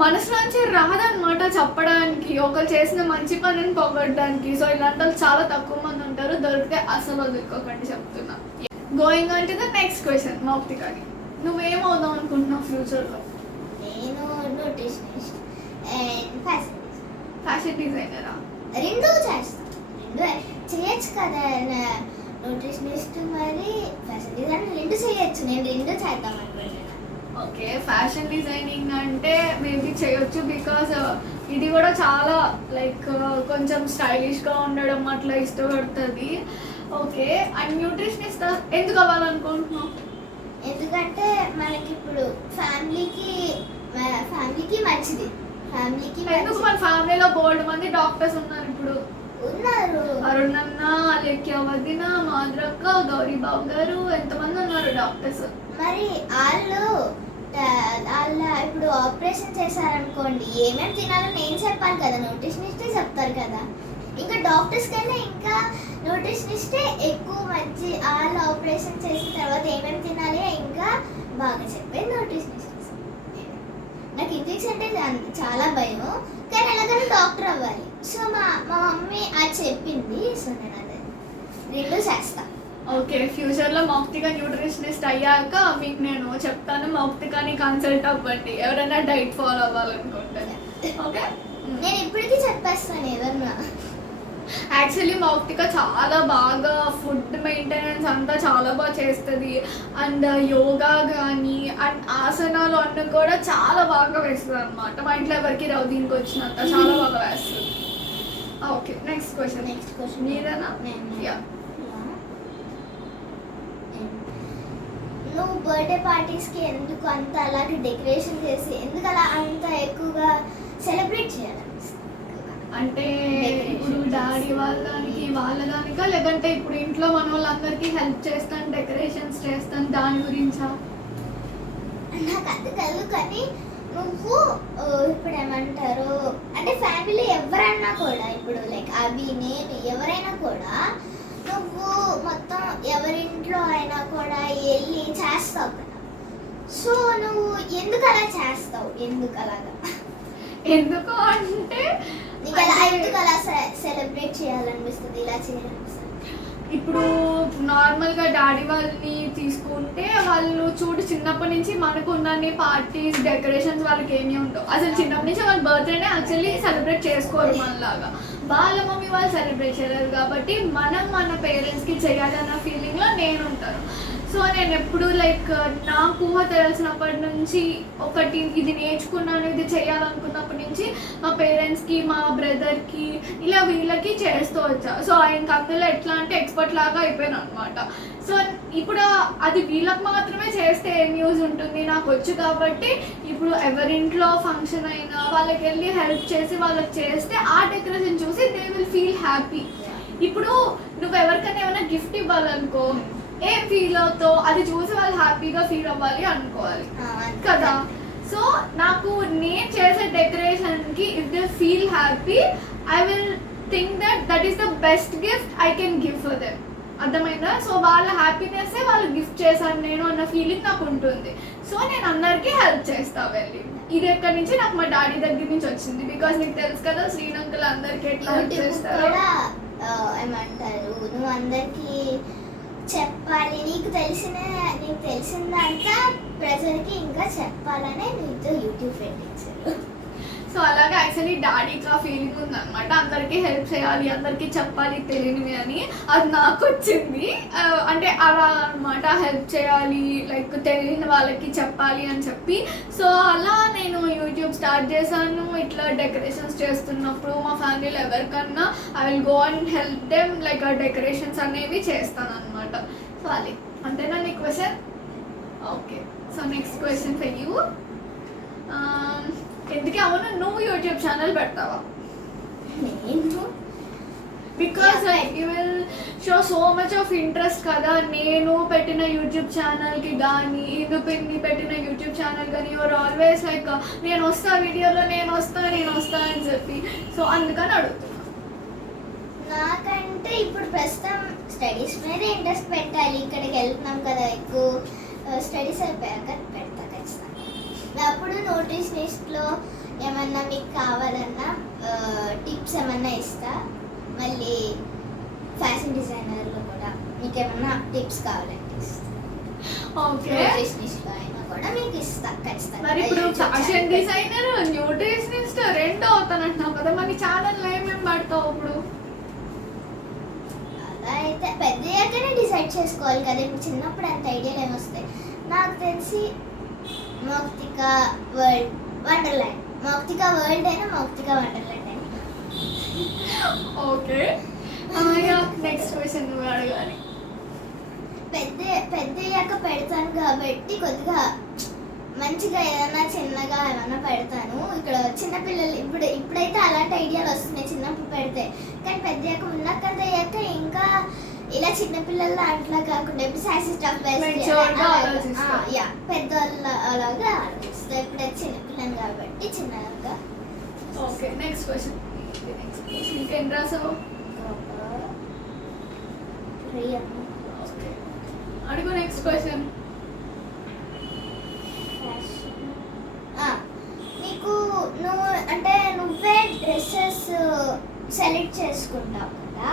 మనసు నుంచి రాదనమాట చెప్పడానికి ఒకరు చేసిన మంచి పనిని పొగడడానికి. సో ఇలాంటి వాళ్ళు చాలా తక్కువ మంది ఉంటారు. దొరికితే అసలు వదులుకోకండి చెప్తున్నా. Going on to the next question మౌక్తికని, నువ్వేమవుదాం అనుకుంటున్నావు ఫ్యూచర్లో? నేను న్యూట్రిషనిస్ట్ అండ్ ఫ్యాషన్ డిజైనరా? రెండూ చేస్తాను, రెండు చేయొచ్చు కదా. న్యూట్రిషనిస్ట్ మరి ఫ్యాషన్ డిజైనర్ రెండు చేయొచ్చు. నేను రెండు చేద్దాం అనుకుంటున్నాను. ఓకే, ఫ్యాషన్ డిజైనింగ్ అంటే మేబీ చేయొచ్చు బికాజ్ ఇది కూడా చాలా లైక్ కొంచెం స్టైలిష్గా ఉండడం అట్లా ఇష్టపడుతుంది. ఓకే, అండ్ న్యూట్రిషనిస్ట్ ఎందుకు అవ్వాలనుకుంటున్నావు? ఎందుకంటే మనకి ఇప్పుడు ఫ్యామిలీకి మంచిది. ఎందుకు? మన ఫ్యామిలీలో బోల్డ్ మంది డాక్టర్స్ ఉన్నారు ఇప్పుడు. ఉన్నారు, అరుణన్న, అలేఖ్య వదిన, మాద్రక్క, గౌరీ బాబు గారు, ఎంతమంది ఉన్నారు డాక్టర్స్. మరి వాళ్ళు ఇప్పుడు ఆపరేషన్ చేశారనుకోండి ఏమేమి తినాలో నేను చెప్పాలి కదా, న్యూట్రిషనిస్టే చెప్తారు కదా. ఇంకా డాక్టర్స్ కన్నా ఇంకా న్యూట్రిషనిస్టే ఎక్కువ మంచి. వాళ్ళు ఆపరేషన్ చేసిన తర్వాత ఏమేమి తినాలి ఇంకా బాగా చెప్పేది న్యూట్రిషనిస్ట్. నాకు ఇంజెక్షన్ అంటే చాలా భయం, కానీ ఎలాగైనా డాక్టర్ అవ్వాలి. సో మా మమ్మీ అది చెప్పింది. సో నేను అదే రెండు చేస్తాను. ఓకే, ఫ్యూచర్లో మౌక్తిక న్యూట్రిషనిస్ట్ అయ్యాక మీకు నేను చెప్తాను, మౌక్తికాని కన్సల్ట్ అవ్వండి ఎవరైనా డైట్ ఫాలో అవ్వాలనుకుంటే. ఓకే, నేను ఇప్పటికీ చెప్పేస్తాను ఎవరన్నా. యాక్చువల్లీ మౌక్తిక చాలా బాగా ఫుడ్ మెయింటెనెన్స్ అంతా చాలా బాగా చేస్తుంది. అండ్ యోగా కానీ అండ్ ఆసనాలు అన్నీ కూడా చాలా బాగా వేస్తుంది అనమాట. మా ఇంట్లో ఎవరికి రావు దీనికి వచ్చినంత చాలా బాగా వేస్తుంది. ఓకే, నెక్స్ట్ క్వశ్చన్ మీరేనా? నువ్వు బర్త్డే పార్టీస్కి ఎందుకు అంత అలాగే డెకరేషన్ చేసి ఎందుకు అలా అంత ఎక్కువగా సెలబ్రేట్ చేయాలనిపిస్తుంది? అంటే ఇప్పుడు డాడీ వాళ్ళ దానికా లేదంటే ఇప్పుడు ఇంట్లో మన వాళ్ళందరికీ హెల్ప్ చేస్తాను డెకరేషన్స్ చేస్తాను దాని గురించా? నాకు అది తెలుసు, కానీ నువ్వు ఇప్పుడు ఏమంటారు అంటే ఫ్యామిలీ ఎవరైనా కూడా ఇప్పుడు లైక్ అవి నేను ఎవరైనా కూడా నువ్వు మొత్తం ఎవరింట్లో అయినా కూడా వెళ్ళి చేస్తావు కదా, సో నువ్వు ఎందుకు అలా చేస్తావు? ఎందుకు అలాగా? ఎందుకు అంటే నీకు అలా ఎందుకు అలా సెలబ్రేట్ చేయాలనిపిస్తుంది, ఇలా చేయాలనిపిస్తుంది? ఇప్పుడు నార్మల్గా డాడీ వాళ్ళని తీసుకుంటే వాళ్ళు చూడు చిన్నప్పటి నుంచి మనకు ఉన్నన్ని పార్టీస్ డెకరేషన్స్ వాళ్ళకి ఏమీ ఉండవు. అసలు చిన్నప్పటి నుంచి వాళ్ళ బర్త్డేనే యాక్చువల్లీ సెలబ్రేట్ చేసుకోరు మనలాగా. వాళ్ళ మమ్మీ వాళ్ళు సెలబ్రేట్ చేయలేరు కాబట్టి మనం మన పేరెంట్స్కి చేయాలన్న ఫీలింగ్లో నేను ఉంటాను. సో నేను ఎప్పుడు లైక్ నాకు ఊహ తెలిసినప్పటి నుంచి ఒకటి ఇది నేర్చుకున్నాను, ఇది చేయాలనుకున్నప్పటి నుంచి మా పేరెంట్స్కి మా బ్రదర్కి ఇలా వీళ్ళకి చేస్తూ వచ్చా. సో ఇంకా అందులో ఎట్లా అంటే ఎక్స్పర్ట్ లాగా అయిపోయాను అనమాట. సో ఇప్పుడు అది వీళ్ళకి మాత్రమే చేస్తే ఏం యూజ్ ఉంటుంది, నాకు వచ్చు కాబట్టి ఇప్పుడు ఎవరింట్లో ఫంక్షన్ అయినా వాళ్ళకి వెళ్ళి హెల్ప్ చేసి వాళ్ళకి చేస్తే ఆ డెకరేషన్ చూసి దే విల్ ఫీల్ హ్యాపీ. ఇప్పుడు నువ్వు ఎవరికైనా ఏమైనా గిఫ్ట్ ఇవ్వాలనుకో, ఏం ఫీల్ అవుతావు, అది చూసి వాళ్ళు హ్యాపీగా ఫీల్ అవ్వాలి అనుకోవాలి కదా. సో నాకు నేను చేసే డెకరేషన్కి if they feel happy I will think that is the best gift I can give for them. అర్థమైందా? సో వాళ్ళ హ్యాపీనెస్ వాళ్ళు గిఫ్ట్ చేశాను నేను అన్న ఫీలింగ్ నాకు ఉంటుంది. సో నేను అందరికీ హెల్ప్ చేస్తా వెళ్ళి. ఇది ఎక్కడి నుంచి నాకు మా డాడీ దగ్గర నుంచి వచ్చింది. బికాస్ నీకు తెలుసు కదా శ్రీలంకలో అందరికీ ఎట్లా హెల్ప్ చేస్తారు. ఏమంటారు, నువ్వు అందరికీ చెప్పాలి, నీకు తెలిసిందంతా ప్రజలకి ఇంకా చెప్పాలనే నీతో యూట్యూబ్ పెట్టించారు. సో అలాగే యాక్చువల్లీ డాడీకి ఆ ఫీలింగ్ ఉందన్నమాట, అందరికీ హెల్ప్ చేయాలి, అందరికీ చెప్పాలి తెలియనివి అని. అది నాకు వచ్చింది. అంటే అలా అనమాట, హెల్ప్ చేయాలి, లైక్ తెలియని వాళ్ళకి చెప్పాలి అని చెప్పి. సో అలా నేను యూట్యూబ్ స్టార్ట్ చేశాను. ఇట్లా డెకరేషన్స్ చేస్తున్నప్పుడు మా ఫ్యామిలీలో ఎవరికన్నా I will go and help them, like ఆ డెకరేషన్స్ అనేవి చేస్తాను అనమాట. సో అది అంతేనా నీ question? Okay, so next question for you. ఎందుకు అవును నువ్వు యూట్యూబ్ ఛానల్ పెడతావా? Because like you will show so much of interest కదా. నేను పెట్టిన యూట్యూబ్ ఛానల్కి కానీ హిందూ పిన్ని పెట్టిన యూట్యూబ్ ఛానల్ కానీ యువర్ ఆల్వేస్ లైక్ నేను వస్తా వీడియోలో, నేను వస్తా అని చెప్పి. సో అందుకని అడుగుతున్నా. నాకంటే ఇప్పుడు ప్రస్తుతం స్టడీస్ మీద ఇంట్రెస్ట్ పెట్టాలి. ఇక్కడికి వెళ్తున్నాం కదా, ఎక్కువ స్టడీస్ అయిపోయాక పెడతా ఖచ్చితంగా. అప్పుడు నోటీస్ లిస్ట్లో ఏమన్నా మీకు కావాలన్నా టిప్స్ ఏమన్నా ఇస్తా. మళ్ళీ ఫ్యాషన్ డిజైనర్లో కూడా మీకు ఏమన్నా టిప్స్ కావాలంటే ఇస్తా. ఓకే, నోటీస్ లిస్ట్లో అయినా కూడా మీకు ఇస్తా ఖచ్చితంగా. మరి ఇప్పుడు ఫ్యాషన్ డిజైనర్ న్యూట్రిషనిస్ట్ రెండు అవుతానంటున్నావు కదా, మరి ఛానల్ ఏమేమి పడతావు ఇప్పుడు? అలా అయితే పెద్దయ్యాకనే డిసైడ్ చేసుకోవాలి కదా. ఇప్పుడు చిన్నప్పుడు అంత ఐడియాలు ఏమొస్తాయి? నాకు తెలిసి Mouktika world wonderland, Mouktika world అయినా మౌక్తిక వండర్లాండ్ అయినా. ఓకే, నెక్స్ట్ క్వశ్చన్ నువ్వు అడగాలి. పెద్దయ్యాక పెడతాను కాబట్టి కొద్దిగా మంచిగా ఏదైనా చిన్నగా ఏమన్నా పెడతాను. ఇక్కడ చిన్నపిల్లలు ఇప్పుడైతే అలాంటి ఐడియాలు వస్తున్నాయి చిన్నప్పుడు పెడితే, కానీ పెద్దయ్యాక ఉన్నకంత అయ్యాక ఇంకా ఇలా చిన్నపిల్లల దాంట్లో కాకుండా పెద్దవాళ్ళ అలాగా ఆలోచిస్తా. ఇప్పుడైతే చిన్నపిల్లని కాబట్టి చిన్నగా. Okay, next question. ఇంకేం రాసావు? అడుగు నెక్స్ట్ క్వశ్చన్. నువ్వు అంటే నువ్వే డ్రెస్సెస్ సెలెక్ట్ చేసుకుంటావు కదా,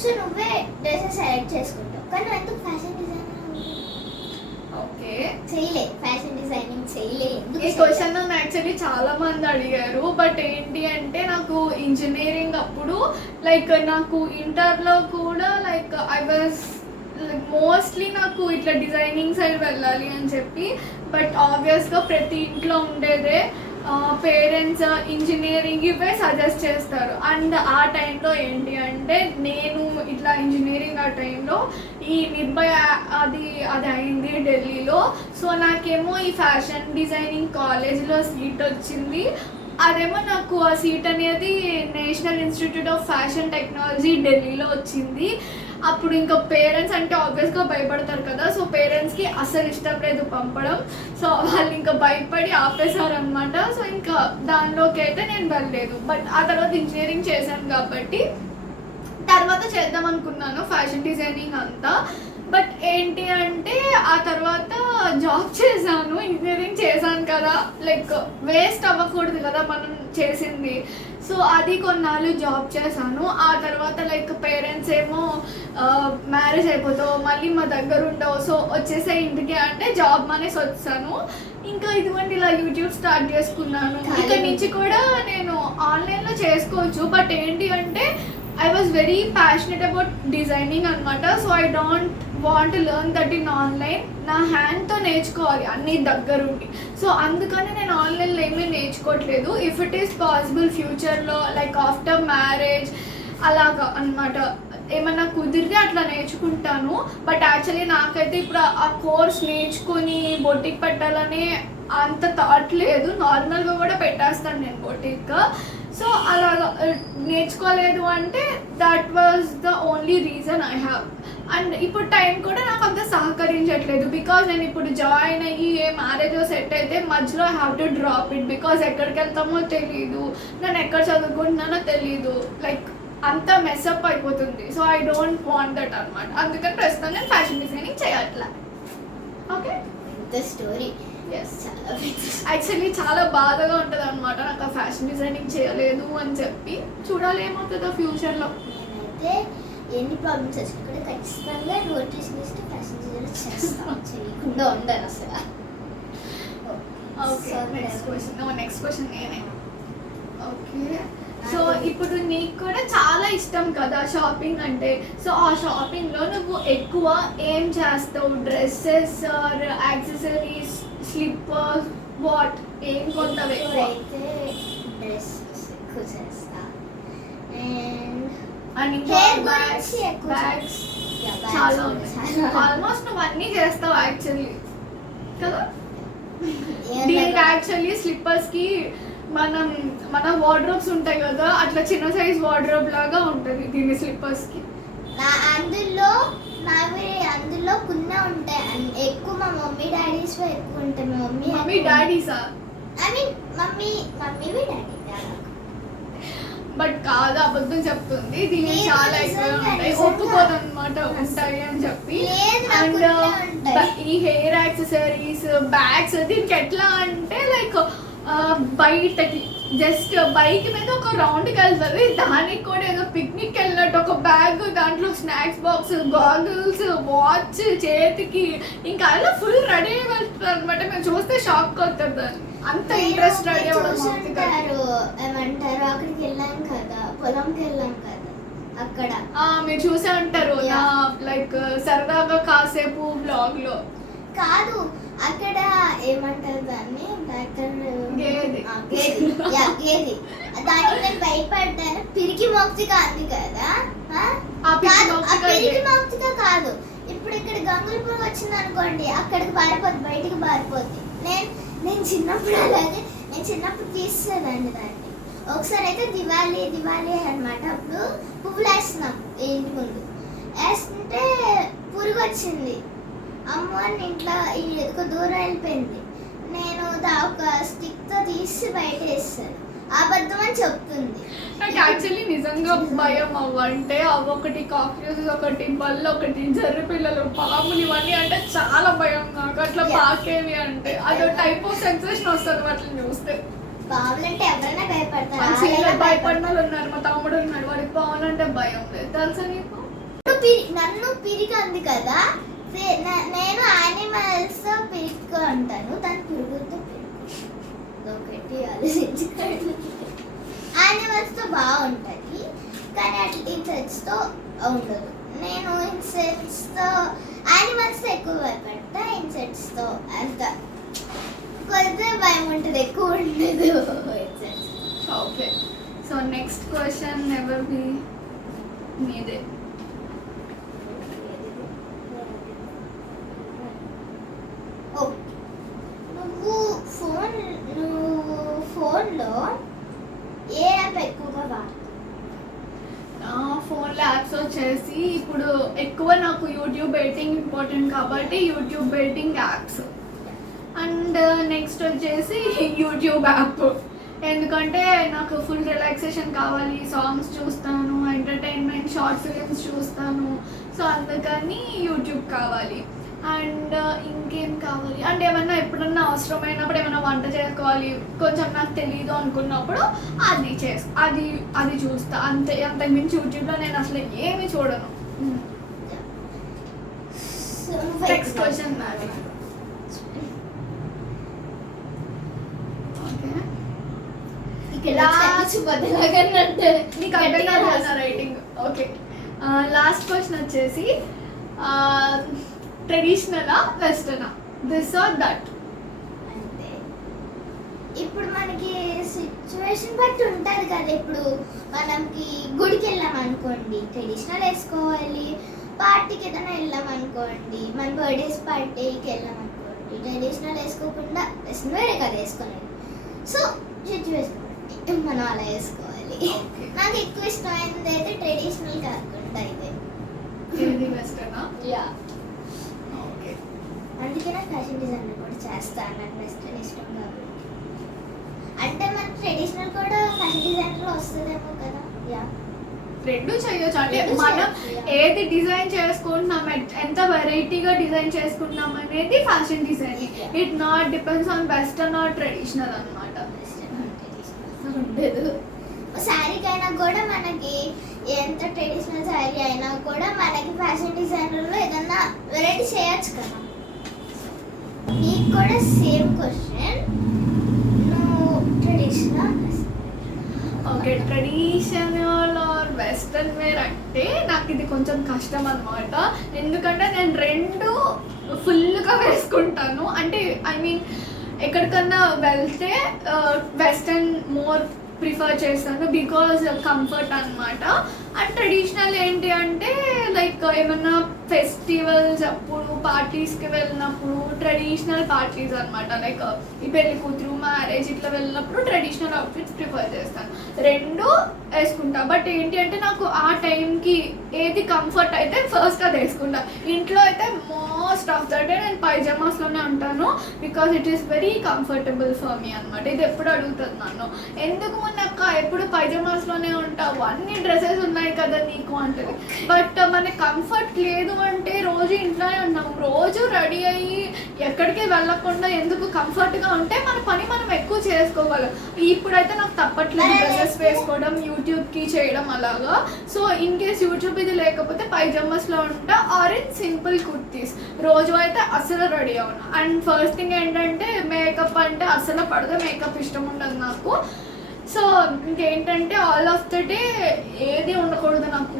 సో నువ్వే డ్రెస్సెస్ సెలెక్ట్ చేసుకుంటావు, కానీ నువ్వు ఎందుకు fashion designer? Okay, fashion designing చేయలే. ఈ క్వశ్చన్ నన్ను యాక్చువల్లీ చాలా మంది అడిగారు. బట్ ఏంటి అంటే నాకు ఇంజనీరింగ్ అప్పుడు లైక్ నాకు ఇంటర్లో కూడా like I was like mostly నాకు ఇట్లా డిజైనింగ్ సైడ్ వెళ్ళాలి అని చెప్పి. బట్ ఆబ్వియస్గా ప్రతి ఇంట్లో ఉండేదే పేరెంట్స్ ఇంజనీరింగ్ ఇవే సజెస్ట్ చేస్తారు. అండ్ ఆ టైంలో ఏంటి అంటే నేను ఇట్లా ఇంజనీరింగ్ ఆ టైంలో ఈ నిర్భయ అది అయింది ఢిల్లీలో. సో నాకేమో ఈ ఫ్యాషన్ డిజైనింగ్ కాలేజ్లో సీట్ వచ్చింది. అదేమో నాకు ఆ సీట్ అనేది national institute of fashion technology ఢిల్లీలో వచ్చింది. అప్పుడు ఇంకా పేరెంట్స్ అంటే ఆబ్వియస్గా భయపడతారు కదా. సో పేరెంట్స్కి అస్సలు ఇష్టం లేదు పంపడం. సో వాళ్ళు ఇంకా భయపడి ఆపేశారనమాట. సో ఇంకా దానిలోకి అయితే నేను వెళ్ళలేదు. బట్ ఆ తర్వాత ఇంజనీరింగ్ చేశాను కాబట్టి తర్వాత చేద్దాం అనుకున్నాను ఫ్యాషన్ డిజైనింగ్ అంతా. బట్ ఏంటి అంటే ఆ తర్వాత జాబ్ చేశాను, ఇంజనీరింగ్ చేశాను కదా, లైక్ వేస్ట్ అవ్వకూడదు కదా మనం చేసింది. సో అది కొన్నాళ్ళు జాబ్ చేశాను. ఆ తర్వాత లైక్ పేరెంట్స్ ఏమో మ్యారేజ్ అయిపోతావు, మళ్ళీ మా దగ్గర ఉండవు, సో వచ్చేసే ఇంటికి అంటే జాబ్ మానేసి వచ్చాను. ఇంకా ఇటువంటి ఇలా యూట్యూబ్ స్టార్ట్ చేసుకున్నాను. ఇక్కడ నుంచి కూడా నేను ఆన్లైన్లో చేసుకోవచ్చు. బట్ ఏంటి అంటే I was very passionate about designing అనమాట. So I don't want learn that in online. నా హ్యాండ్తో నేర్చుకోవాలి అన్ని దగ్గరుండి. సో అందుకని నేను ఆన్లైన్లో ఏమీ నేర్చుకోవట్లేదు. ఇఫ్ ఇట్ ఈస్ పాసిబుల్ ఫ్యూచర్లో లైక్ ఆఫ్టర్ మ్యారేజ్ అలాగా అనమాట, ఏమన్నా కుదిరితే అట్లా నేర్చుకుంటాను. బట్ యాక్చువల్లీ నాకైతే ఇప్పుడు ఆ కోర్స్ నేర్చుకొని బొటిక్ పెట్టాలని అంత థాట్ లేదు. నార్మల్గా కూడా పెట్టేస్తాను నేను బొటిక్. సో అలా నేర్చుకోలేదు అంటే that was the only reason I have. And ఇప్పుడు టైం కూడా నాకు అంత సహకరించట్లేదు. బికాజ్ నేను ఇప్పుడు జాయిన్ అయ్యి ఏ మ్యారేజ్ సెట్ అయితే మధ్యలో I have to drop it. Because ఎక్కడికి వెళ్తామో తెలీదు, నేను ఎక్కడ చదువుకుంటున్నానో తెలీదు, లైక్ అంత మెస్అప్ అయిపోతుంది. So I don't want that అనమాట. అందుకని ప్రస్తుతం నేను ఫ్యాషన్ డిజైనింగ్ చేయట్లా. ఓకే, స్టోరీ యాక్చువల్లీ చాలా బాధగా ఉంటుంది అనమాట నాకు ఆ ఫ్యాషన్ డిజైనింగ్ చేయలేదు అని చెప్పి. చూడాలి ఏమవుతుందో ఫ్యూచర్లో. నేనైతే ఎన్ని ప్రాబ్లమ్స్ వచ్చి కూడా ఖచ్చితంగా నోటీషన్ ఇస్తే ఫ్యాషన్ డిజైన్ చేస్తాను, చేయకుండా ఉండను అసలు. ఓకే, నెక్స్ట్ క్వశ్చన్ నేనే. ఓకే, సో ఇప్పుడు నీకు కూడా చాలా ఇష్టం కదా షాపింగ్ అంటే. సో ఆ షాపింగ్లో నువ్వు ఎక్కువ ఏం చేస్తావు? Dresses or accessories, slippers, what ఏం కొంటావు? అయితే డ్రెస్సెస్ ఎక్కువ చేస్తా అండ్ ఇంకా బ్యాగ్స్ చాలా ఉన్నాయి. ఆల్మోస్ట్ నువ్వు అన్నీ చేస్తావు యాక్చువల్లీ కదా. దీనికి యాక్చువల్లీ స్లిప్పర్స్కి మన వార్డ్రోబ్స్ ఉంటాయి కదా, అట్లా చిన్న సైజ్ వార్డ్రోబ్ లాగా ఉంటుంది దీని స్లిప్పర్స్కి. అందులో కొన్ని ఉంటాయి ఎక్కువ. మా మమ్మీ డాడీస్ ఎక్కువ ఉంటాయి. మమ్మీ డాడీసా? I mean mummy daddy. But కాదు, అబద్ధం చెప్తుంది. దీనికి చాలా ఎక్కువ ఉంటాయి, ఒప్పుకోదు అనమాట ఉంటాయి అని చెప్పి. అండ్ ఈ హెయిర్ యాక్సెసరీస్, బ్యాగ్స్ దీనికి ఎట్లా అంటే లైక్ బయటకి జస్ట్ బైక్ మీద ఒక రౌండ్కి వెళ్తుంది, దానికి కూడా ఏదో పిక్నిక్ వెళ్ళినట్టు ఒక బ్యాగ్, దాంట్లో స్నాక్స్ బాక్స్, గాగుల్స్, వాచ్ చేతికి, ఇంకా అలా ఫుల్ రెడీ అయ్యి వెళ్తుంది అనమాట. మేము చూస్తే షాక్ అవుతారు దాన్ని, అంత ఇంట్రెస్ట్ రెడీ అవ్వడం. ఏమంటారు, అక్కడికి వెళ్ళాం కదా, పొలంకి వెళ్ళాం కదా, అక్కడ మీరు చూసే ఉంటారు లైక్ సరదాగా కాసేపు బ్లాగ్ లో. కాదు, అక్కడ ఏమంటారు దాన్ని, గేది. దానికి నేను భయపడ్డాను. పిరికి మోక్తిగా అంది కదా, పిరికి మోక్తిగా కాదు. ఇప్పుడు ఇక్కడ గంగులపూర్ వచ్చింది అనుకోండి, అక్కడికి పారిపోద్ది, బయటికి పారిపోద్ది. నేను చిన్నప్పుడు అలాగే, నేను చిన్నప్పుడు తీసేదండి దాన్ని. ఒకసారి అయితే దివాళీ అనమాట, అప్పుడు పువ్వులు వేస్తున్నాం ఇంటి ముందు, వేస్తుంటే పురుగు వచ్చింది. అమ్మ ఇంట్లో ఒక దూరం వెళ్ళిపోయింది. నేను ఒక స్టిక్తో తీసి బయట వేస్తాను. అబద్ధం అని చెప్తుంది. నాకు యాక్చువల్లీ నిజంగా భయం అవ్వంటే ఒకటి కాక్రోచెస్, ఒకటి బల్లు, ఒకటి జర్రి పిల్లలు, పాములు, ఇవన్నీ అంటే చాలా భయం నాకు. అట్లా పాకేవి అంటే అదో టైప్ ఆఫ్ సెన్సేషన్ వస్తుంది వాటిని చూస్తే. పాములు అంటే ఎవరైనా భయపడతారు. భయపడిన వాళ్ళు ఉన్నారు, మా తమ్ముడు ఉన్నాడు, వాడికి పాములు అంటే భయం లేదు తెలుసా నీకు. నన్ను పిరికి అంది కదా, నేను యానిమల్స్ తో పిరుగు అంటాను, దాని పురుగుతో ఒకటి ఆలోచించుకోండి. యానిమల్స్ తో బాగుంటుంది కానీ అట్లా ఇన్సెక్ట్స్ తో ఉండదు. నేను ఇన్సెక్ట్స్ తో, యానిమల్స్ తో ఎక్కువ భయపడతా, ఇన్సెక్ట్స్ తో అంత కొంచెం భయం ఉంటుంది, ఎక్కువ ఉండదు. Okay, so next question ever B మీదే. నువ్వు ఫోన్లో ఏ యాప్ ఎక్కువగా వాడతావు? ఫోన్లో యాప్స్ వచ్చేసి ఇప్పుడు ఎక్కువ నాకు యూట్యూబ్ ఎడిటింగ్ ఇంపార్టెంట్ కాబట్టి YouTube editing apps. And next వచ్చేసి యూట్యూబ్ యాప్. ఎందుకంటే నాకు ఫుల్ రిలాక్సేషన్ కావాలి, సాంగ్స్ చూస్తాను, ఎంటర్టైన్మెంట్ షార్ట్ ఫిలిమ్స్ చూస్తాను. సో అందుకని యూట్యూబ్ కావాలి. అండ్ ఇంకేం కావాలి అంటే ఏమన్నా ఎప్పుడన్నా అవసరమైనప్పుడు ఏమైనా వంట చేసుకోవాలి, కొంచెం నాకు తెలీదు అనుకున్నప్పుడు అది చూస్తా అంతే. అంతకుమించి యూట్యూబ్లో నేను అసలు ఏమి చూడను. నెక్స్ట్ క్వశ్చన్ నాది. Writing okay. లాస్ట్ క్వశ్చన్ వచ్చేసి ట్రెడిషనలా వెస్టర్నా, దిస్ ఆర్ దట్? అంటే ఇప్పుడు మనకి సిచ్యువేషన్ బట్టి ఉంటుంది కదా. ఇప్పుడు మనకి గుడికి వెళ్ళాం అనుకోండి ట్రెడిషనల్ వేసుకోవాలి, పార్టీకి ఏదైనా వెళ్ళాం అనుకోండి, మన బర్త్డేస్ పార్టీకి వెళ్ళాం అనుకోండి ట్రెడిషనల్ వేసుకోకుండా వెస్టర్న్ వేరే కదా వేసుకోలేదు. సో సిచ్యువేషన్ బట్టి మనం అలా వేసుకోవాలి. నాకు ఎక్కువ ఇష్టమైనది అయితే ట్రెడిషనల్ కాకుండా ఇది వెస్టర్నా? యా, అందుకే నాకు ఫ్యాషన్ డిజైనర్ కూడా చేస్తాను. నాకు వెస్టర్న్ ఇష్టం కాబట్టి. అంటే మన ట్రెడిషనల్ కూడా ఫ్యాషన్ డిజైనర్లో వస్తుందేమో కదా. యా, రెండు చేయొచ్చు. అంటే మనం ఏది డిజైన్ చేసుకుంటున్నాం, ఎంత వెరైటీగా డిజైన్ చేసుకుంటున్నాం అనేది fashion designing. It not depends on western or traditional అనమాట. ఉండదు. శారీకైనా కూడా మనకి ఎంత ట్రెడిషనల్ శారీ అయినా కూడా మనకి ఫ్యాషన్ డిజైనర్లో ఏదన్నా వెరైటీ చేయొచ్చు కదా. నీకు కూడా సేమ్ క్వశ్చన్, నువ్వు traditional okay. Traditional or western wear అంటే నాకు ఇది కొంచెం కష్టం అనమాట. ఎందుకంటే నేను రెండు ఫుల్గా వేసుకుంటాను. అంటే ఐ మీన్ ఎక్కడికన్నా వెళ్తే వెస్టర్న్ మోర్ ప్రిఫర్ చేస్తాను బికాజ్ కంఫర్ట్ అనమాట. అండ్ ట్రెడిషనల్ ఏంటి అంటే లైక్ ఏమన్నా ఫెస్టివల్స్ అప్పుడు పార్టీస్కి వెళ్ళినప్పుడు ట్రెడిషనల్ పార్టీస్ అనమాట. లైక్ ఈ పెళ్లి కూతురు మ్యారేజ్ ఇట్లా వెళ్ళినప్పుడు ట్రెడిషనల్ అవుట్ఫిట్స్ ప్రిఫర్ చేస్తాను. రెండు వేసుకుంటా. బట్ ఏంటి అంటే నాకు ఆ టైంకి ఏది కంఫర్ట్ అయితే ఫస్ట్ అది వేసుకుంటా. ఇంట్లో అయితే మోస్ట్ ఆఫ్ ద డే నేను పైజామాస్లోనే ఉంటాను because it is very comfortable for me అనమాట. ఇది ఎప్పుడు అడుగుతుంది నన్ను, ఎందుకు మొన్నక్క ఎప్పుడు పైజామాస్లోనే ఉంటావు, అన్ని డ్రెస్సెస్ ఉన్నాయి కదా నీకు అంటది. బట్ మనకి కంఫర్ట్ లేదు అంటే రోజు ఇంట్లోనే ఉన్నాం, రోజు రెడీ అయ్యి ఎక్కడికి వెళ్ళకుండా ఎందుకు కంఫర్ట్గా ఉంటే మన పని మనం ఎక్కువ చేసుకోగలం. ఇప్పుడైతే నాకు తప్పట్లేదు డ్రెస్సెస్ వేసుకోవడం, యూట్యూబ్కి చేయడం అలాగా. సో ఇన్ కేస్ యూట్యూబ్ ఇది లేకపోతే పైజామాస్లో ఉంటా ఆర్ ఇన్ సింపుల్ కుర్తీస్. రోజు అయితే అసలు రెడీ అవును. అండ్ ఫస్ట్ థింగ్ ఏంటంటే మేకప్ అంటే అసలు పడదు, మేకప్ ఇష్టం ఉండదు నాకు. సో ఇంకేంటంటే ఆల్ ఆఫ్ ద డే ఏది ఉండకూడదు నాకు,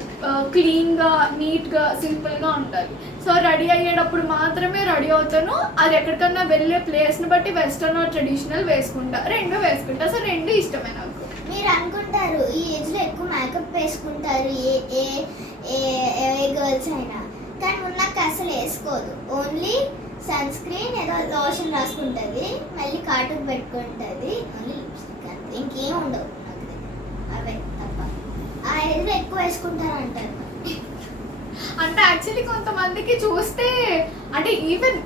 క్లీన్గా నీట్గా సింపుల్గా ఉండాలి. సో రెడీ అయ్యేటప్పుడు మాత్రమే రెడీ అవుతాను. అది ఎక్కడికన్నా వెళ్ళే ప్లేస్ని బట్టి వెస్టర్న్ ఆర్ ట్రెడిషనల్ వేసుకుంటా, రెండు వేసుకుంటా. సో రెండు ఇష్టమే నాకు. మీరు అనుకుంటారు ఈ ఏజ్లో ఎక్కువ మేకప్ వేసుకుంటారు ఏ ఏ ఏ గర్ల్స్ అయినా, కానీ ఉన్నాక అసలు వేసుకోదు. ఓన్లీ సన్ స్క్రీన్ ఏదో లోషన్ రాసుకుంటుంది, మళ్ళీ కాటుకు పెట్టుకుంటుంది, ఓన్లీ లిప్స్టిక్ అంతే, ఇంకేం ఉండవు నాకు దగ్గర. అవే తప్ప ఆ ఏజ్లో ఎక్కువ వేసుకుంటారు అంటారు. అంటే యాక్చువల్లీ కొంతమందికి చూస్తే అంటే ఈవెన్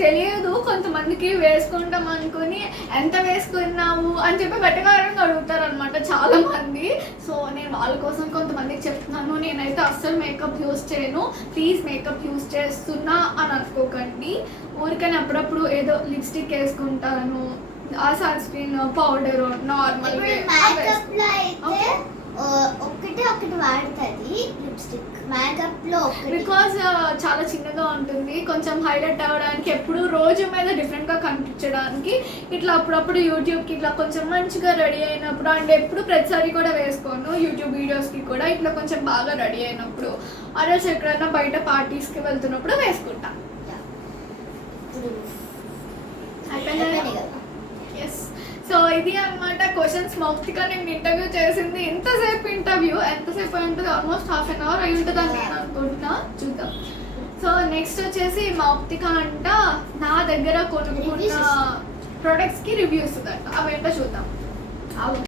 తెలియదు, కొంతమందికి వేసుకుంటాం అనుకుని ఎంత వేసుకున్నాము అని చెప్పి వెటకారంగా అడుగుతారు అనమాట చాలా మంది. సో నేను వాళ్ళ కోసం కొంతమందికి చెప్తున్నాను, నేనైతే అస్సలు మేకప్ యూస్ చేయను, ప్లీజ్ మేకప్ యూస్ చేస్తున్నా అని అనుకోకండి. ఊరికని అప్పుడప్పుడు ఏదో లిప్స్టిక్ వేసుకుంటాను, ఆ సన్ స్క్రీన్ పౌడర్ నార్మల్ ఒకటి వాడుతుంది లిప్స్టిక్ మేకప్లో బికాజ్ చాలా చిన్నగా ఉంటుంది, కొంచెం హైలైట్ అవ్వడానికి, ఎప్పుడు రోజు మీద డిఫరెంట్గా కనిపించడానికి ఇట్లా అప్పుడప్పుడు యూట్యూబ్కి ఇట్లా కొంచెం మంచిగా రెడీ అయినప్పుడు, అండ్ ఎప్పుడు ప్రతిసారి కూడా వేసుకోను, యూట్యూబ్ వీడియోస్కి కూడా ఇట్లా కొంచెం బాగా రెడీ అయినప్పుడు, ఆ రోజు ఎక్కడైనా బయట పార్టీస్కి వెళ్తున్నప్పుడు వేసుకుంటా. ఎస్. సో ఇది అనమాట క్వశ్చన్స్. మౌక్తిక నేను ఇంటర్వ్యూ చేసింది. ఎంతసేపు అయి ఉంటుంది, ఆల్మోస్ట్ హాఫ్ అన్ అవర్ అయి ఉంటుంది అని నేను అనుకుంటున్నా. చూద్దాం. సో నెక్స్ట్ వచ్చేసి మౌక్తిక అంట నా దగ్గర కొనుక్కున్న ప్రొడక్ట్స్కి రివ్యూస్ ఉందంట, అవేంటో చూద్దాం.